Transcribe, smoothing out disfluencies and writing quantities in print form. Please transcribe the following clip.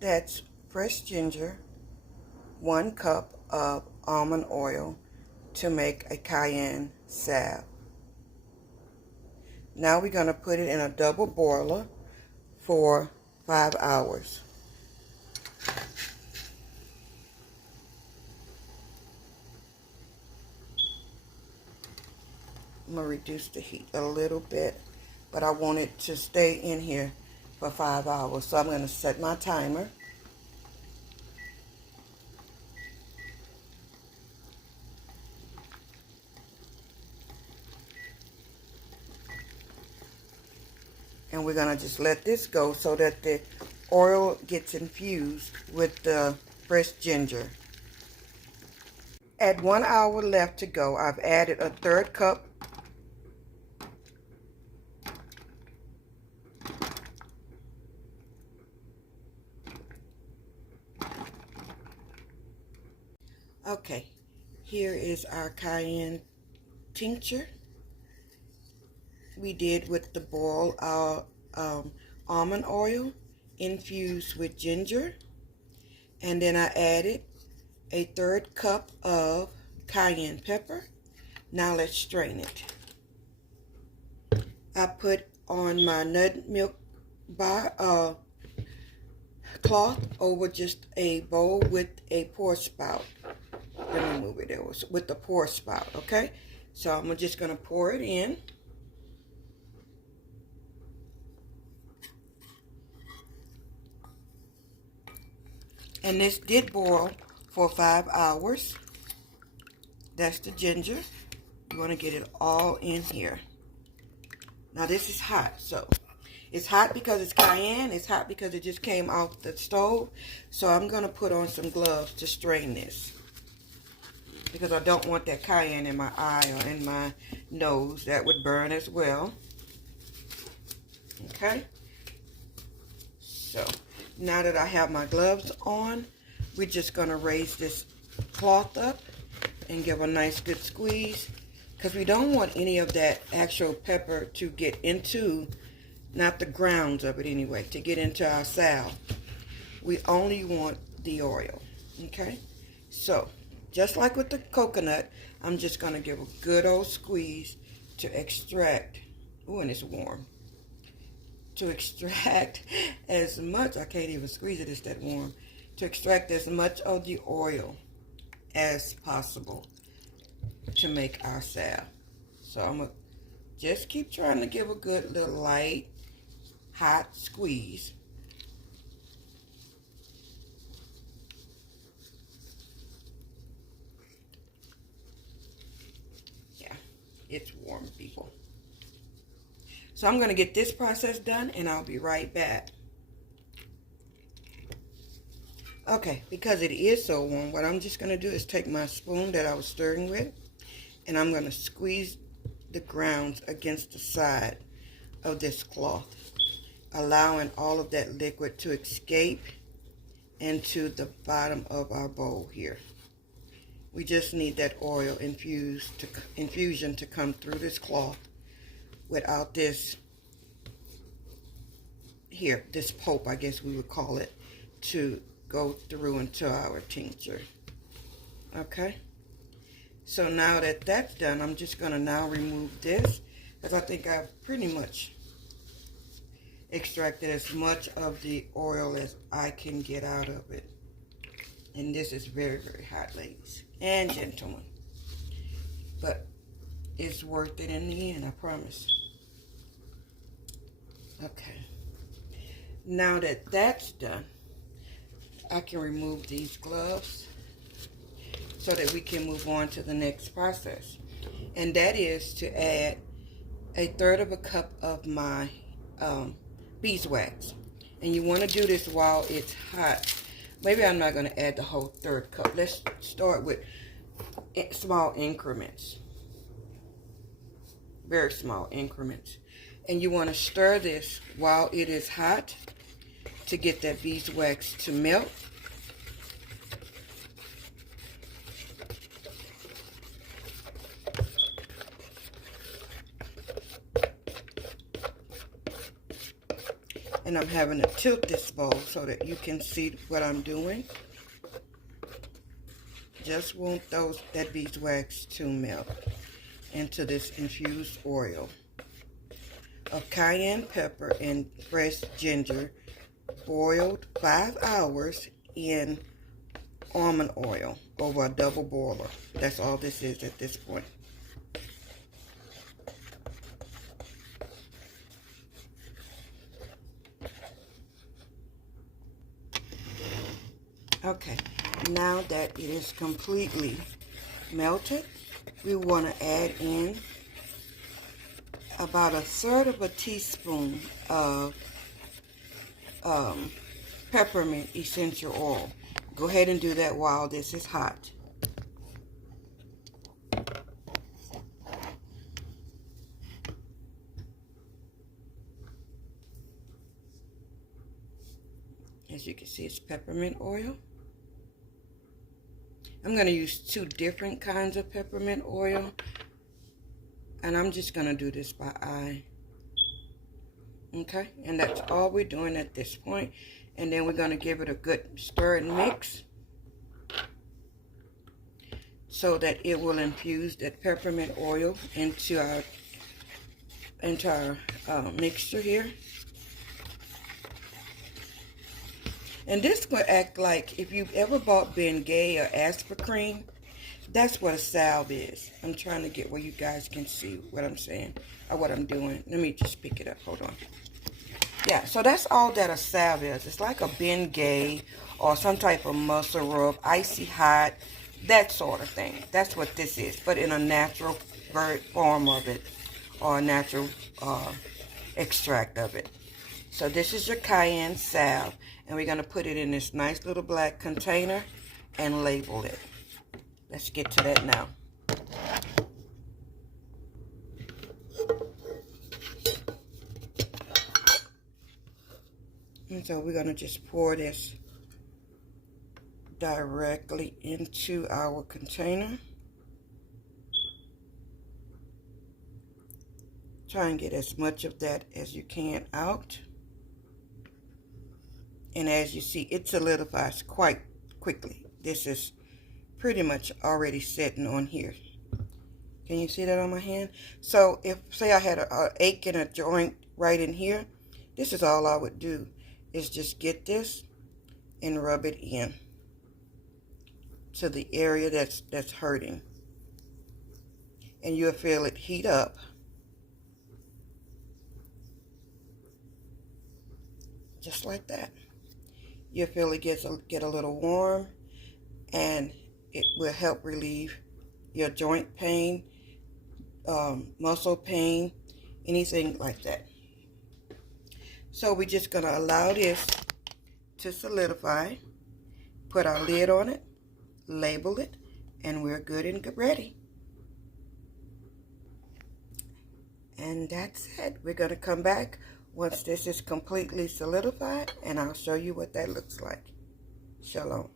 That's fresh ginger, 1 cup of almond oil to make a cayenne salve. Now we're going to put it in a double boiler for 5 hours. I'm going to reduce the heat a little bit, but I want it to stay in here for 5 hours. So I'm going to set my timer. And we're going to just let this go so that the oil gets infused with the fresh ginger. At 1 hour left to go, I've added a 1/3 cup Okay, here is our cayenne tincture. We did with the boil our almond oil infused with ginger, and then I added a 1/3 cup of cayenne pepper. Now let's strain it. I put on my nut milk bar cloth over just a bowl with a pour spout. Let me move it there with the pour spout, okay? So I'm just going to pour it in. And this did boil for 5 hours. That's the ginger. You want to get it all in here. Now this is hot, so it's hot because it's cayenne. It's hot because it just came off the stove. So I'm going to put on some gloves to strain this, because I don't want that cayenne in my eye or in my nose. That would burn as well. Okay? So, now that I have my gloves on, we're just going to raise this cloth up and give a nice good squeeze, because we don't want any of that actual pepper to get into, not the grounds of it anyway, to get into our salve. We only want the oil. Okay? So, just like with the coconut, I'm just going to give a good old squeeze to extract. Ooh, and it's warm. To extract as much, I can't even squeeze it, it's that warm. To extract as much of the oil as possible to make our salve. So I'm going to just keep trying to give a good little light, hot squeeze. It's warm, people. So I'm going to get this process done, and I'll be right back. Okay, because it is so warm, what I'm just going to do is take my spoon that I was stirring with, and I'm going to squeeze the grounds against the side of this cloth, allowing all of that liquid to escape into the bottom of our bowl here. We just need that oil infusion to come through this cloth without this here, this pulp, I guess we would call it, to go through into our tincture. Okay? So now that that's done, I'm just going to now remove this, because I think I've pretty much extracted as much of the oil as I can get out of it. And this is very, very hot, ladies and gentlemen. But it's worth it in the end, I promise. Okay. Now that that's done, I can remove these gloves so that we can move on to the next process. And that is to add a 1/3 cup of my beeswax. And you want to do this while it's hot. Maybe I'm not going to add the whole 1/3 cup. Let's start with small increments. Very small increments. And you want to stir this while it is hot to get that beeswax to melt. And I'm having to tilt this bowl so that you can see what I'm doing. Just want that beeswax to melt into this infused oil of cayenne pepper and fresh ginger, boiled 5 hours in almond oil over a double boiler. That's all this is at this point. Okay, now that it is completely melted, we want to add in about 1/3 of a teaspoon of peppermint essential oil. Go ahead and do that while this is hot. As you can see, it's peppermint oil. I'm going to use 2 different kinds of peppermint oil, and I'm just going to do this by eye. Okay, and that's all we're doing at this point. And then we're going to give it a good stir and mix so that it will infuse that peppermint oil into our mixture here. And this will act like if you've ever bought bengay or aspercreme, that's what a salve is. I'm trying to get where you guys can see what I'm saying or what I'm doing. Let me just pick it up. Hold on. Yeah, so that's all that a salve is. It's like a bengay or some type of muscle rub, icy hot, that sort of thing. That's what this is, but in a natural form of it, or a natural extract of it. So this is your Cayenne Salva, and we're going to put it in this nice little black container and label it. Let's get to that now. And so we're going to just pour this directly into our container. Try and get as much of that as you can out. And as you see, it solidifies quite quickly. This is pretty much already sitting on here. Can you see that on my hand? So if, say I had an ache in a joint right in here, this is all I would do, is just get this and rub it in to the area that's hurting. And you'll feel it heat up. Just like that. You'll feel it get a little warm, and it will help relieve your joint pain, muscle pain, anything like that. So we're just going to allow this to solidify, put our lid on it, label it, and we're good and ready. And that's it. We're going to come back once this is completely solidified, and I'll show you what that looks like. Shalom.